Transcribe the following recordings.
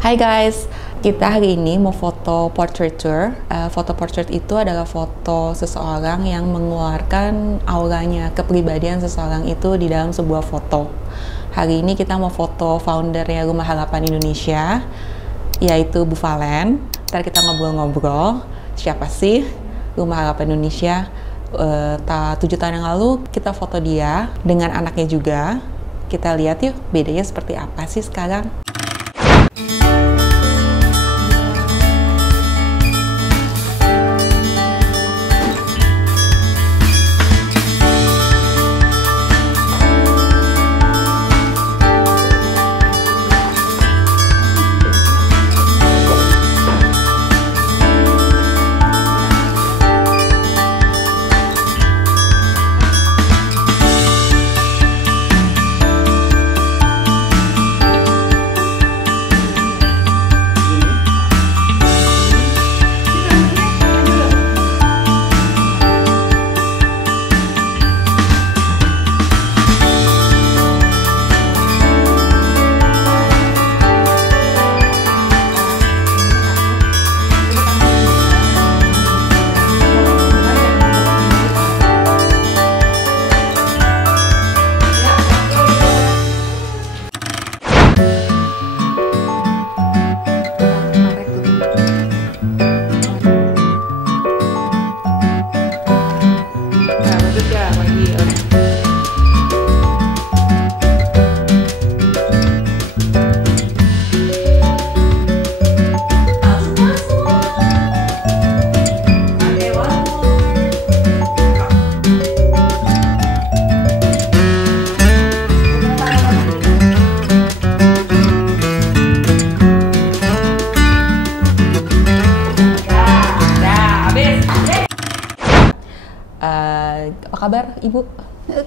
Hai guys, kita hari ini mau foto portrait tour. Foto portrait itu adalah foto seseorang yang mengeluarkan auranya, kepribadian seseorang itu di dalam sebuah foto. Hari ini kita mau foto foundernya Rumah Harapan Indonesia, yaitu Bu Valen. Ntar kita ngobrol-ngobrol, siapa sih Rumah Harapan Indonesia. 7 tahun yang lalu kita foto dia dengan anaknya juga. Kita lihat yuk bedanya seperti apa sih sekarang. Apa kabar Ibu?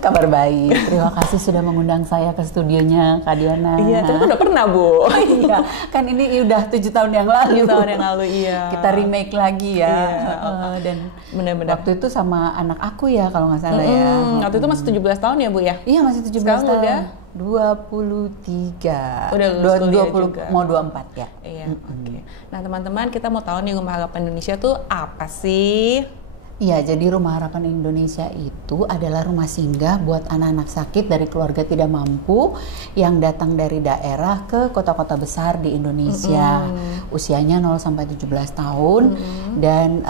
Kabar baik, terima kasih sudah mengundang saya ke studionya Kak Diana. Iya, tapi udah pernah Bu. Iya, kan ini udah 7 tahun yang lalu. 7 tahun yang lalu, iya. Kita remake lagi ya. Iya. Dan benar-benar waktu itu sama anak aku ya kalau nggak salah ya. Waktu itu masih 17 tahun ya Bu ya? Iya masih 17 Sekarang tahun. udah 23. Udah lulus kuliah 20 juga. mau 24 ya. Iya, oke. Nah teman-teman, kita mau tahu nih Rumah Harapan Indonesia tuh apa sih? Iya, jadi Rumah Harapan Indonesia itu adalah rumah singgah buat anak-anak sakit dari keluarga tidak mampu yang datang dari daerah ke kota-kota besar di Indonesia. Usianya 0 sampai 17 tahun dan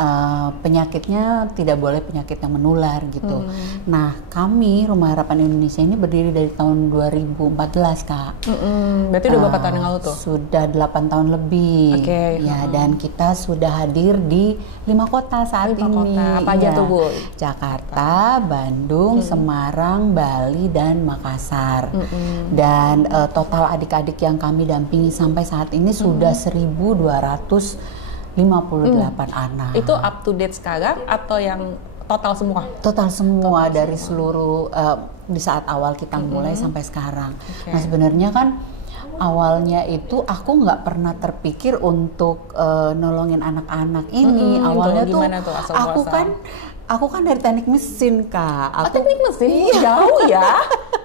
penyakitnya tidak boleh penyakit yang menular gitu. Nah, kami Rumah Harapan Indonesia ini berdiri dari tahun 2014, Kak. Berarti udah berapa tahun yang lalu tuh? Sudah 8 tahun lebih. Oke. Ya, dan kita sudah hadir di 5 kota saat 5 ini. kota. Apa aja tuh Bu? Jakarta, Bandung, Semarang, Bali, dan Makassar. Dan total adik-adik yang kami dampingi sampai saat ini sudah 1.258 anak. Itu up to date sekarang atau yang total semua? Total semua dari seluruh di saat awal kita mulai sampai sekarang. Nah sebenarnya kan awalnya itu aku nggak pernah terpikir untuk nolongin anak-anak ini. Awalnya tuh aku kan dari teknik mesin, Kak. Teknik mesin jauh ya.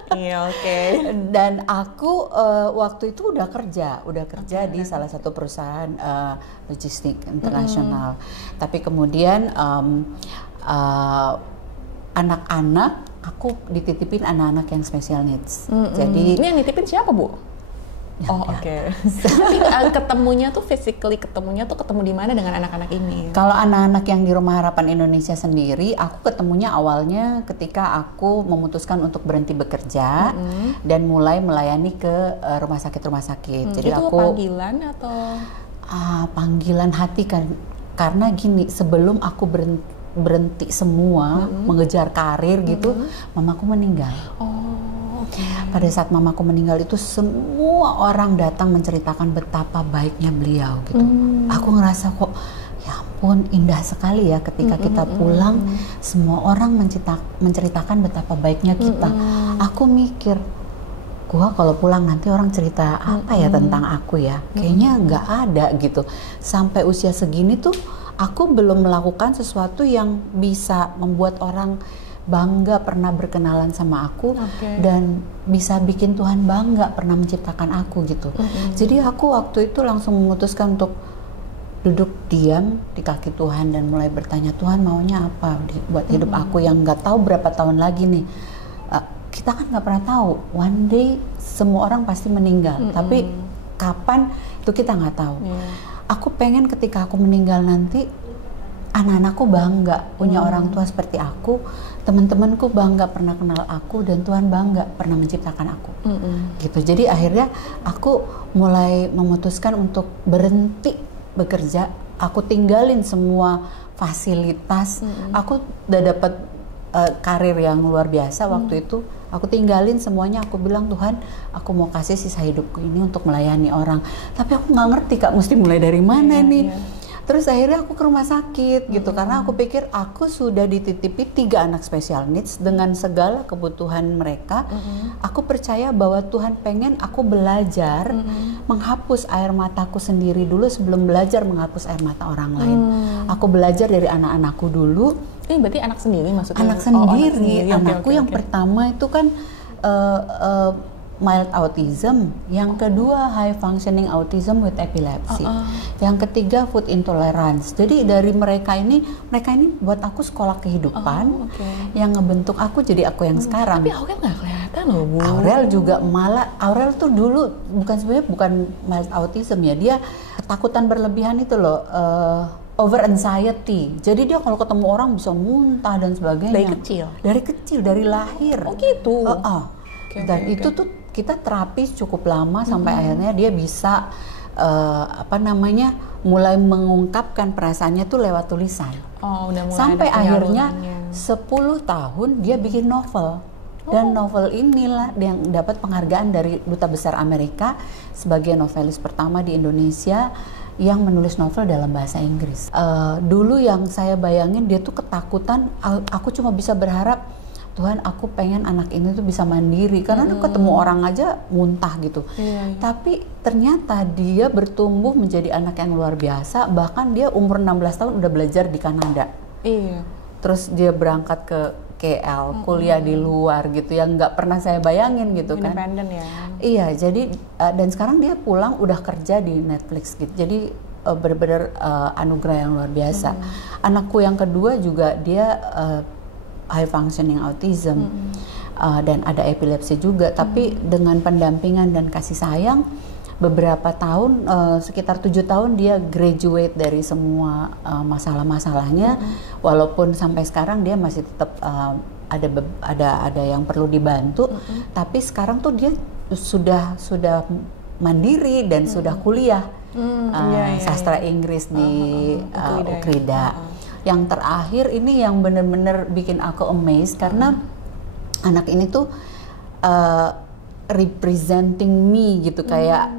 Iya, oke. Dan aku waktu itu udah kerja di salah satu perusahaan logistik internasional. Tapi kemudian anak-anak aku dititipin anak-anak yang special needs. Jadi ini yang nitipin siapa Bu? Oh oke. Ketemunya tuh ketemunya ketemu di mana dengan anak-anak ini? Kalau anak-anak yang di Rumah Harapan Indonesia sendiri, aku ketemunya awalnya ketika aku memutuskan untuk berhenti bekerja dan mulai melayani ke rumah sakit. Jadi itu aku panggilan atau panggilan hati kan, karena gini, sebelum aku berhenti semua mengejar karir gitu, mamaku meninggal. Pada saat mamaku meninggal itu semua orang datang menceritakan betapa baiknya beliau gitu. Aku ngerasa kok ya ampun indah sekali ya ketika kita pulang semua orang menceritakan betapa baiknya kita. Aku mikir gua kalau pulang nanti orang cerita apa ya tentang aku ya, kayaknya nggak ada gitu. Sampai usia segini tuh aku belum melakukan sesuatu yang bisa membuat orang bangga pernah berkenalan sama aku, dan bisa bikin Tuhan bangga pernah menciptakan aku gitu. Jadi aku waktu itu langsung memutuskan untuk duduk diam di kaki Tuhan dan mulai bertanya, Tuhan maunya apa buat hidup aku yang nggak tahu berapa tahun lagi nih. Kita kan nggak pernah tahu, one day semua orang pasti meninggal, tapi kapan itu kita nggak tahu. Aku pengen ketika aku meninggal nanti, anak-anakku bangga punya orang tua seperti aku, teman-temanku bangga pernah kenal aku, dan Tuhan bangga pernah menciptakan aku. Gitu. Jadi akhirnya aku mulai memutuskan untuk berhenti bekerja. Aku tinggalin semua fasilitas. Aku udah dapat karir yang luar biasa waktu itu. Aku tinggalin semuanya, aku bilang, Tuhan, aku mau kasih sisa hidupku ini untuk melayani orang. Tapi aku nggak ngerti, Kak, mesti mulai dari mana nih. Terus akhirnya aku ke rumah sakit gitu, karena aku pikir aku sudah dititipi 3 anak special needs dengan segala kebutuhan mereka. Aku percaya bahwa Tuhan pengen aku belajar menghapus air mataku sendiri dulu sebelum belajar menghapus air mata orang lain. Aku belajar dari anak-anakku dulu. Ini berarti anak sendiri maksudnya? Anak sendiri. Anakku yang pertama itu kan mild autism, yang kedua high functioning autism with epilepsy, yang ketiga food intolerance. Jadi dari mereka ini buat aku sekolah kehidupan yang ngebentuk aku jadi aku yang sekarang. Tapi Aurel nggak kelihatan loh, Bu. Aurel juga malah, Aurel tuh dulu bukan mild autism ya, dia ketakutan berlebihan itu loh, over anxiety. Jadi dia kalau ketemu orang bisa muntah dan sebagainya. Dari kecil, dari lahir. Oh gitu. Dan itu tuh kita terapi cukup lama sampai akhirnya dia bisa mulai mengungkapkan perasaannya tuh lewat tulisan. Udah mulai sampai akhirnya 10 tahun dia bikin novel. Dan novel inilah yang dapat penghargaan dari Duta Besar Amerika sebagai novelis pertama di Indonesia yang menulis novel dalam bahasa Inggris. Dulu yang saya bayangin dia tuh ketakutan, aku cuma bisa berharap, Tuhan, aku pengen anak ini tuh bisa mandiri, karena ketemu orang aja muntah gitu. Tapi ternyata dia bertumbuh menjadi anak yang luar biasa, bahkan dia umur 16 tahun udah belajar di Kanada. Terus dia berangkat ke KL, kuliah di luar gitu, yang nggak pernah saya bayangin gitu kan. Independen ya. Iya, jadi dan sekarang dia pulang udah kerja di Netflix gitu. Jadi benar-benar anugerah yang luar biasa. Anakku yang kedua juga dia high functioning autism dan ada epilepsi juga, tapi dengan pendampingan dan kasih sayang beberapa tahun, sekitar 7 tahun dia graduate dari semua masalah-masalahnya, walaupun sampai sekarang dia masih tetap ada yang perlu dibantu, tapi sekarang tuh dia sudah mandiri dan sudah kuliah sastra Inggris di Ukrida. Yang terakhir ini yang benar-benar bikin aku amazed, karena anak ini tuh representing me gitu, kayak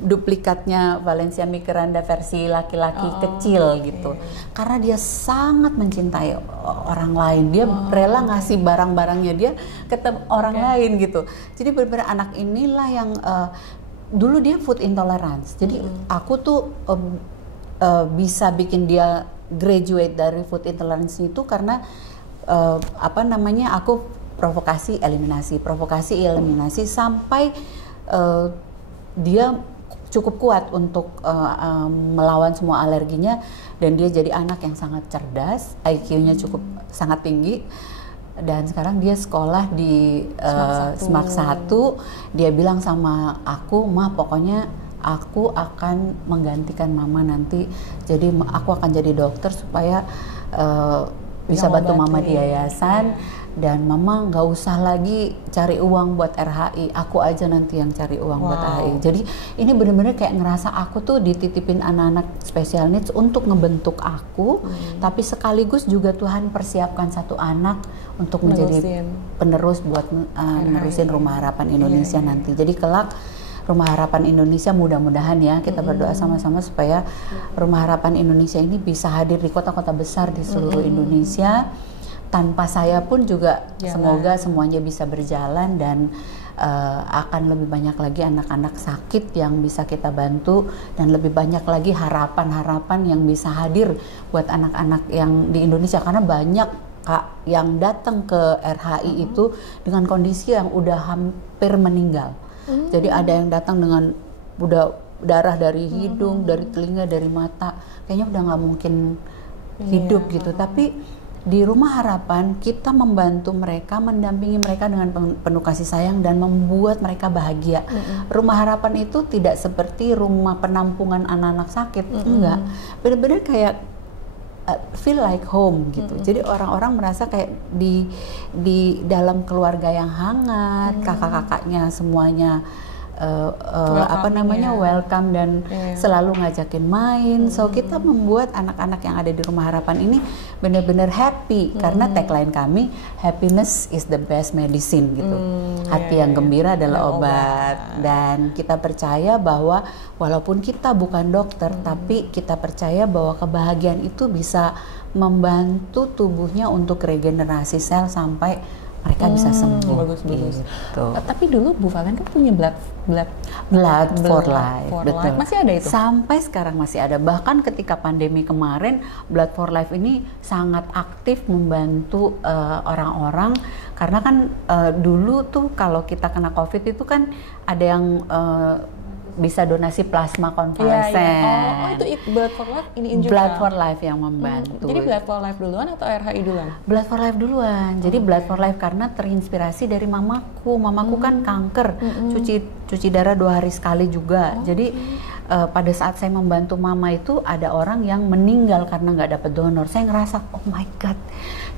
duplikatnya Valencia Mikeranda versi laki-laki kecil gitu. Karena dia sangat mencintai orang lain, dia rela ngasih barang-barangnya dia ke orang lain gitu. Jadi benar-benar anak inilah yang dulu dia food intolerance. Jadi aku tuh bisa bikin dia graduate dari food intolerance itu karena aku provokasi eliminasi sampai dia cukup kuat untuk melawan semua alerginya, dan dia jadi anak yang sangat cerdas, IQ-nya cukup sangat tinggi, dan sekarang dia sekolah di Smart 1. Dia bilang sama aku, Ma, pokoknya aku akan menggantikan Mama nanti, jadi aku akan jadi dokter supaya bisa bantu Mama di yayasan, dan Mama nggak usah lagi cari uang buat RHI, aku aja nanti yang cari uang buat RHI. Jadi ini bener-bener kayak ngerasa aku tuh dititipin anak-anak special needs untuk ngebentuk aku, tapi sekaligus juga Tuhan persiapkan satu anak untuk menjadi penerus buat nerusin Rumah Harapan Indonesia nanti. Jadi kelak Rumah Harapan Indonesia, mudah-mudahan ya, kita berdoa sama-sama supaya Rumah Harapan Indonesia ini bisa hadir di kota-kota besar di seluruh Indonesia. Tanpa saya pun juga semoga semuanya bisa berjalan, dan akan lebih banyak lagi anak-anak sakit yang bisa kita bantu, dan lebih banyak lagi harapan-harapan yang bisa hadir buat anak-anak yang di Indonesia, karena banyak kakak yang datang ke RHI itu dengan kondisi yang udah hampir meninggal. Jadi ada yang datang dengan udah darah dari hidung, dari telinga, dari mata, kayaknya udah nggak mungkin hidup gitu. Tapi di Rumah Harapan kita membantu mereka, mendampingi mereka dengan penuh kasih sayang dan membuat mereka bahagia. Rumah Harapan itu tidak seperti rumah penampungan anak-anak sakit, enggak. Benar-benar kayak feel like home gitu. Jadi orang-orang merasa kayak di dalam keluarga yang hangat, kakak-kakaknya semuanya welcome dan selalu ngajakin main. So kita membuat anak-anak yang ada di Rumah Harapan ini benar-benar happy karena tagline kami happiness is the best medicine gitu. Hati yang gembira adalah obat. Dan kita percaya bahwa walaupun kita bukan dokter tapi kita percaya bahwa kebahagiaan itu bisa membantu tubuhnya untuk regenerasi sel sampai mereka bisa sembuh. Bagus. Gitu. Tapi dulu Bu Valen kan punya blood for life. Betul. Masih ada itu? Sampai sekarang masih ada. Bahkan ketika pandemi kemarin, Blood for Life ini sangat aktif membantu orang-orang karena kan dulu tuh kalau kita kena COVID itu kan ada yang bisa donasi plasma konvalesen. Oh itu Blood for Life ini juga? Blood for Life yang membantu. Jadi Blood for Life duluan atau RHI duluan? Blood for Life duluan. Jadi Blood for Life karena terinspirasi dari mamaku. Mamaku kan kanker, cuci darah 2 hari sekali juga. Jadi pada saat saya membantu mama itu ada orang yang meninggal karena nggak dapat donor. Saya ngerasa oh my god,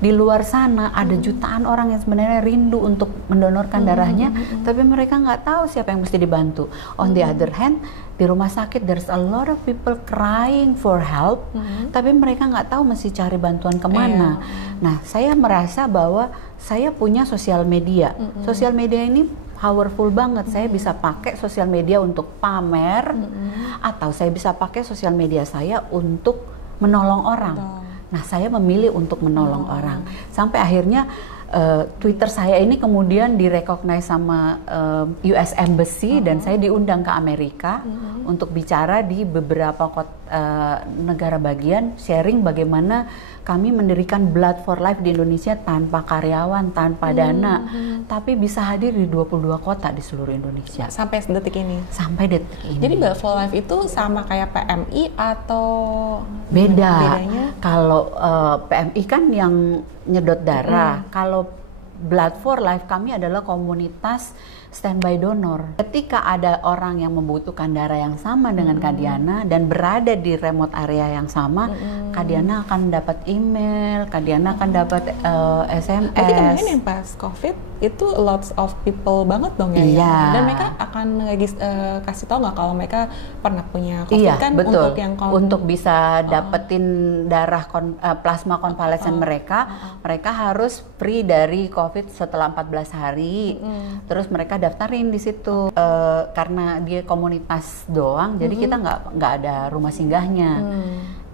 di luar sana ada jutaan orang yang sebenarnya rindu untuk mendonorkan darahnya, tapi mereka nggak tahu siapa yang mesti dibantu. On the other hand, di rumah sakit there's a lot of people crying for help, tapi mereka nggak tahu mesti cari bantuan kemana. Nah, saya merasa bahwa saya punya sosial media. Sosial media ini powerful banget. Saya bisa pakai sosial media untuk pamer, atau saya bisa pakai sosial media saya untuk menolong orang. Nah, saya memilih untuk menolong orang. Sampai akhirnya Twitter saya ini kemudian direcognize sama US Embassy dan saya diundang ke Amerika untuk bicara di beberapa negara bagian, sharing bagaimana kami mendirikan Blood for Life di Indonesia tanpa karyawan, tanpa dana, tapi bisa hadir di 22 kota di seluruh Indonesia. Sampai detik ini? Sampai detik ini. Jadi Blood for Life itu sama kayak PMI atau? Beda. Kalau PMI kan yang nyedot darah, kalau Blood for Life kami adalah komunitas standby donor. Ketika ada orang yang membutuhkan darah yang sama dengan Kak Diana dan berada di remote area yang sama, Kak Diana akan dapat email, Kak Diana akan dapat SMS. Berarti kemarin yang pas COVID itu lots of people banget dong ya? Iya. Dan mereka akan kasih tahu nggak kalau mereka pernah punya COVID? Iya, kan betul. Untuk yang untuk bisa dapetin darah plasma konvalesen mereka harus free dari COVID setelah 14 hari. Terus mereka daftarin di situ. Karena dia komunitas doang, jadi kita nggak ada rumah singgahnya.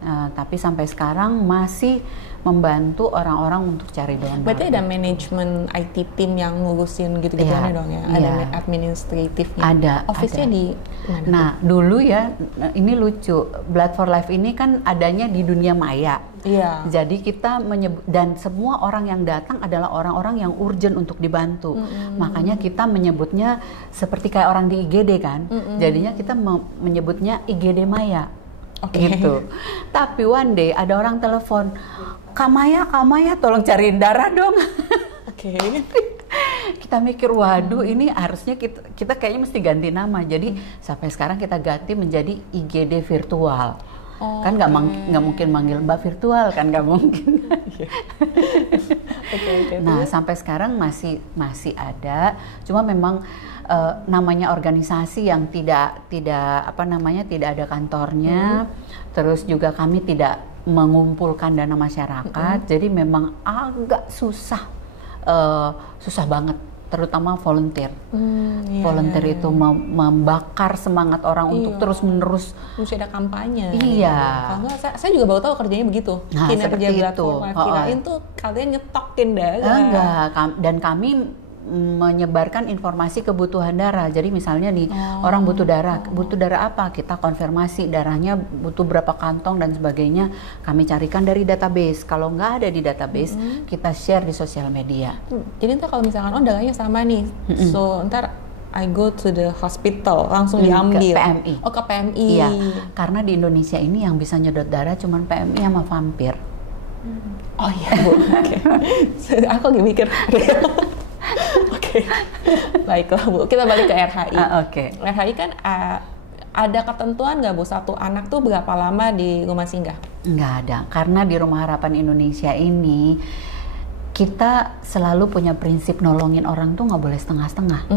Tapi sampai sekarang masih membantu orang-orang untuk cari donor. Berarti ada manajemen IT team yang ngurusin gitu-gituannya dong ya? Ada administratifnya? Ada. Office-nya di mana? Nah, dulu ya, ini lucu. Blood for Life ini kan adanya di dunia maya. Iya. Jadi kita menyebut, dan semua orang yang datang adalah orang-orang yang urgent untuk dibantu. Makanya kita menyebutnya seperti kayak orang di IGD kan. Jadinya kita menyebutnya IGD Maya. Gitu. Tapi one day ada orang telepon, Kak Maya, tolong cariin darah dong. Kita mikir, waduh ini harusnya kita kayaknya mesti ganti nama. Jadi sampai sekarang kita ganti menjadi IGD virtual. Kan nggak mungkin manggil Mbak virtual kan, nggak mungkin. Nah, sampai sekarang masih ada. Cuma memang namanya organisasi yang tidak ada kantornya. Terus juga kami tidak mengumpulkan dana masyarakat. Jadi memang agak susah banget, terutama volunteer. Volunteer itu membakar semangat orang untuk terus-menerus. Mesti ada kampanye. Iya. Kalau saya juga baru tahu kerjanya begitu. Nah, Kinerja seperti Blood itu. for Life. Kirain tuh kalian nyetokin darah. Enggak, dan kami menyebarkan informasi kebutuhan darah. Jadi misalnya nih orang butuh darah apa? Kita konfirmasi darahnya butuh berapa kantong dan sebagainya. Kami carikan dari database. Kalau nggak ada di database, kita share di sosial media. Jadi ntar kalau misalkan darahnya sama nih, so ntar I go to the hospital langsung diambil ke PMI. Oh, ke PMI. Iya, karena di Indonesia ini yang bisa nyedot darah cuman PMI sama vampir. Oh iya Bu, oke. Aku lagi mikir. Oke, baiklah Bu. Kita balik ke RHI. Oke. RHI kan ada ketentuan nggak Bu, satu anak tuh berapa lama di rumah singgah? Nggak ada, karena di Rumah Harapan Indonesia ini kita selalu punya prinsip nolongin orang tuh nggak boleh setengah-setengah.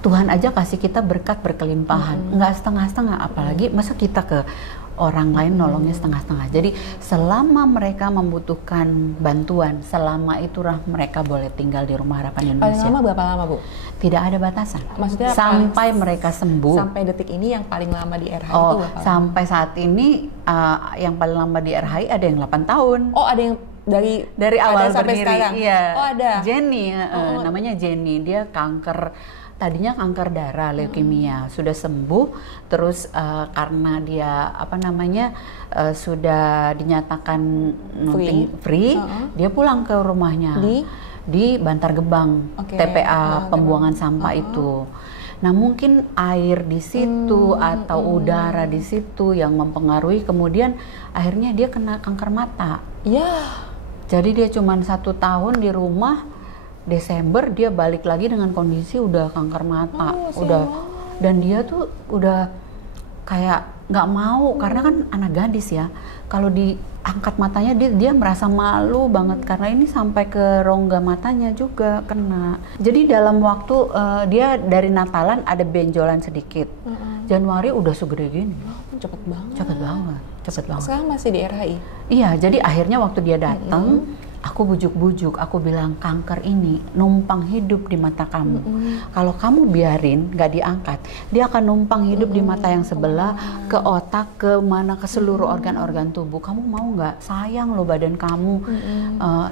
Tuhan aja kasih kita berkat berkelimpahan, nggak setengah-setengah, apalagi masa kita ke orang lain nolongnya setengah-setengah. Jadi selama mereka membutuhkan bantuan, selama itulah mereka boleh tinggal di Rumah Harapan Indonesia. Paling lama berapa lama Bu? Tidak ada batasan. Maksudnya sampai mereka sembuh. Sampai detik ini yang paling lama di RHI itu berapa? Sampai saat ini yang paling lama di RHI ada yang 8 tahun. Oh, ada yang dari awal sampai berdiri. sekarang. Iya. Oh, ada. Jenny, namanya Jenny. Dia tadinya kanker darah, leukemia, sudah sembuh. Terus karena dia sudah dinyatakan free, dia pulang ke rumahnya di Bantar Gebang, TPA pembuangan sampah itu. Nah mungkin air di situ atau udara di situ yang mempengaruhi, kemudian akhirnya dia kena kanker mata. Jadi dia cuma 1 tahun di rumah. Desember dia balik lagi dengan kondisi udah kanker mata, dan dia tuh udah kayak nggak mau, karena kan anak gadis ya, kalau diangkat matanya dia merasa malu banget karena ini sampai ke rongga matanya juga kena. Jadi dalam waktu dia dari Natalan ada benjolan sedikit, Januari udah segede gini. Cepet banget. Sekarang masih di RHI? Iya, jadi akhirnya waktu dia datang, aku bujuk-bujuk, aku bilang kanker ini numpang hidup di mata kamu. Kalau kamu biarin nggak diangkat, dia akan numpang hidup di mata yang sebelah, ke otak, ke mana, ke seluruh organ-organ tubuh. Kamu mau nggak? Sayang loh badan kamu,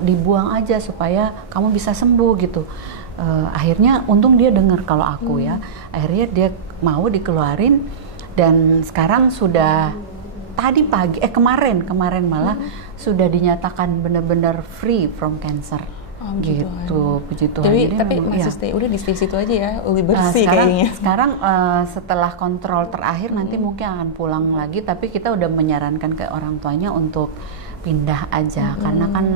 dibuang aja supaya kamu bisa sembuh gitu. Akhirnya untung dia dengar kalau aku ya. Akhirnya dia mau dikeluarin, dan sekarang sudah tadi pagi, kemarin malah sudah dinyatakan benar-benar free from cancer. Gitu, puji Tuhan. Jadi tapi masih stay, udah di situ aja ya, lebih bersih kayaknya. Sekarang setelah kontrol terakhir nanti mungkin akan pulang lagi, tapi kita udah menyarankan ke orang tuanya untuk pindah aja, karena kan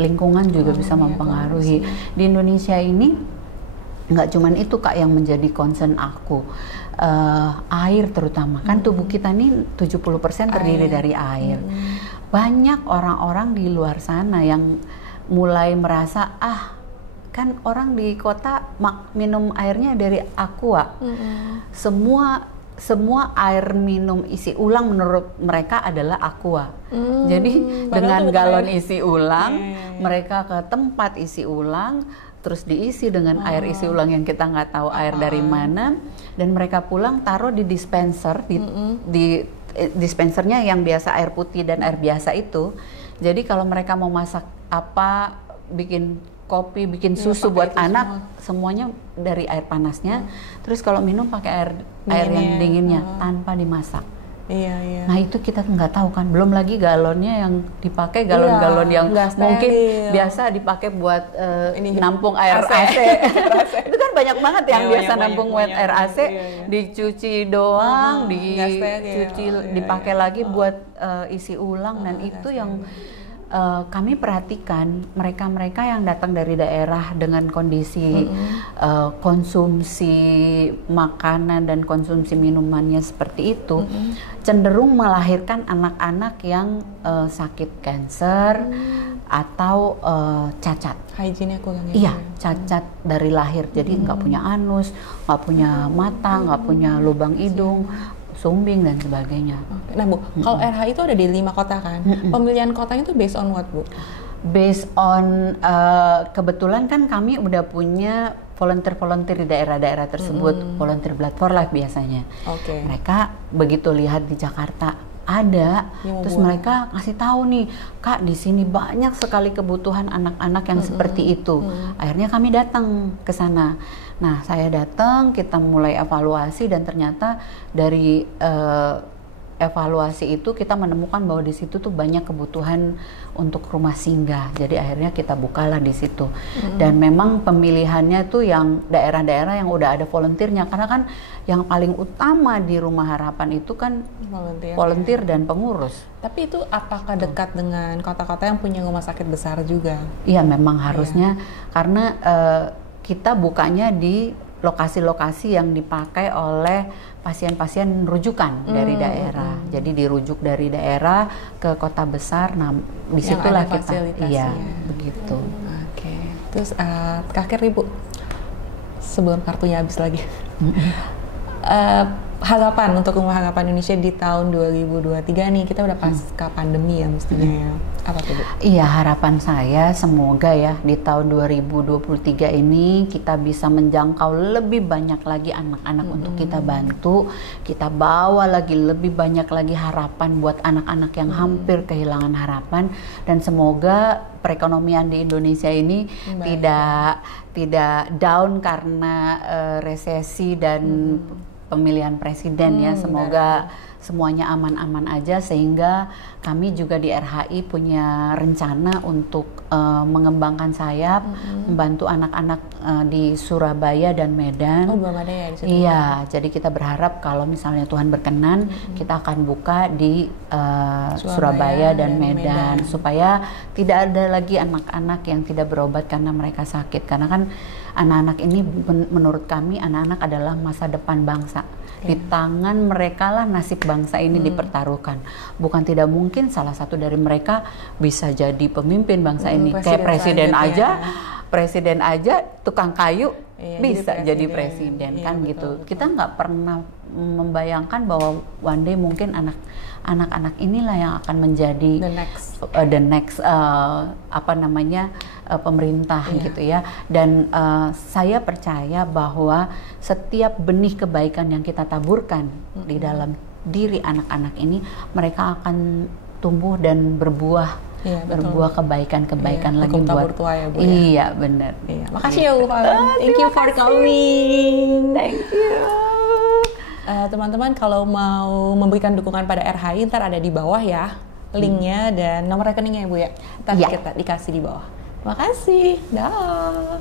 lingkungan juga bisa mempengaruhi. Di Indonesia ini nggak cuman itu Kak yang menjadi concern aku. Air terutama, kan tubuh kita nih 70% terdiri dari air. Banyak orang-orang di luar sana yang mulai merasa kan orang di kota minum airnya dari aqua. Semua air minum isi ulang menurut mereka adalah aqua. Jadi dengan galon isi ulang, mereka ke tempat isi ulang, terus diisi dengan air isi ulang yang kita nggak tahu air dari mana, dan mereka pulang taruh di dispenser, di dispensernya yang biasa air putih dan air biasa itu. Jadi kalau mereka mau masak apa, bikin kopi, bikin susu buat anak, semuanya dari air panasnya. Terus kalau minum pakai air yang dinginnya tanpa dimasak. Iya. Nah itu kita nggak tahu kan, belum lagi galonnya yang dipakai galon-galon yang mungkin biasa dipakai buat nampung air AC. Itu kan banyak banget yang biasa nampung air AC, dicuci doang, dipakai lagi buat isi ulang, dan itu yang kami perhatikan mereka-mereka yang datang dari daerah dengan kondisi konsumsi makanan dan konsumsi minumannya seperti itu, cenderung melahirkan anak-anak yang sakit kanker atau cacat. Hygiene-nya kurang. Iya, cacat dari lahir, jadi nggak punya anus, nggak punya mata, nggak punya lubang hidung, sumbing dan sebagainya. Nah Bu, kalau RHI itu ada di 5 kota kan? Pemilihan kotanya itu based on what Bu? Based on kebetulan kan kami udah punya volunteer di daerah-daerah tersebut, volunteer blood for life biasanya. Mereka begitu lihat di Jakarta ada. Yang Terus membuat. mereka kasih tahu nih, Kak, di sini banyak sekali kebutuhan anak-anak yang seperti itu. Akhirnya kami datang ke sana. Nah, saya datang, kita mulai evaluasi dan ternyata dari evaluasi itu kita menemukan bahwa di situ tuh banyak kebutuhan untuk rumah singgah. Jadi akhirnya kita bukalah di situ. Dan memang pemilihannya tuh yang daerah-daerah yang udah ada volunteernya, karena kan yang paling utama di Rumah Harapan itu kan volunteer dan pengurus. Tapi itu apakah dekat dengan kota-kota yang punya rumah sakit besar juga? Iya, memang harusnya karena kita bukanya di lokasi-lokasi yang dipakai oleh pasien-pasien rujukan dari daerah. Jadi dirujuk dari daerah ke kota besar. Nah, disitulah kita. Iya, begitu. Oke. Terus terakhir Ibu, sebelum kartunya habis lagi, harapan untuk Rumah Harapan Indonesia di tahun 2023 nih, kita udah pasca pandemi ya mestinya ya. Apa tuh Bu? Iya, harapan saya semoga ya di tahun 2023 ini kita bisa menjangkau lebih banyak lagi anak-anak untuk kita bantu, kita bawa lagi lebih banyak lagi harapan buat anak-anak yang hampir kehilangan harapan, dan semoga perekonomian di Indonesia ini tidak down karena resesi dan pemilihan presiden ya. Semoga semuanya aman-aman aja, sehingga kami juga di RHI punya rencana untuk mengembangkan sayap, membantu anak-anak di Surabaya dan Medan. Oh, belum ada ya di situ? Iya, jadi kita berharap kalau misalnya Tuhan berkenan, kita akan buka di Surabaya dan Medan, supaya tidak ada lagi anak-anak yang tidak berobat karena mereka sakit. Karena kan anak-anak ini menurut kami anak-anak adalah masa depan bangsa. Di tangan mereka lah nasib bangsa ini dipertaruhkan. Bukan tidak mungkin salah satu dari mereka bisa jadi pemimpin bangsa ini. Kayak presiden aja tukang kayu bisa jadi presiden kan gitu. Kita nggak pernah membayangkan bahwa one day mungkin anak-anak inilah yang akan menjadi the next pemerintah gitu ya. Dan saya percaya bahwa setiap benih kebaikan yang kita taburkan di dalam diri anak-anak ini, mereka akan tumbuh dan berbuah. Berbuah kebaikan-kebaikan lagi buat tua ya, Bu, iya benar. Makasih ya Bu. Thank you for coming. Thank you. Teman-teman kalau mau memberikan dukungan pada RHI, ntar ada di bawah ya linknya dan nomor rekeningnya ya Bu ya. Ntar kita dikasih di bawah. Makasih. Dah.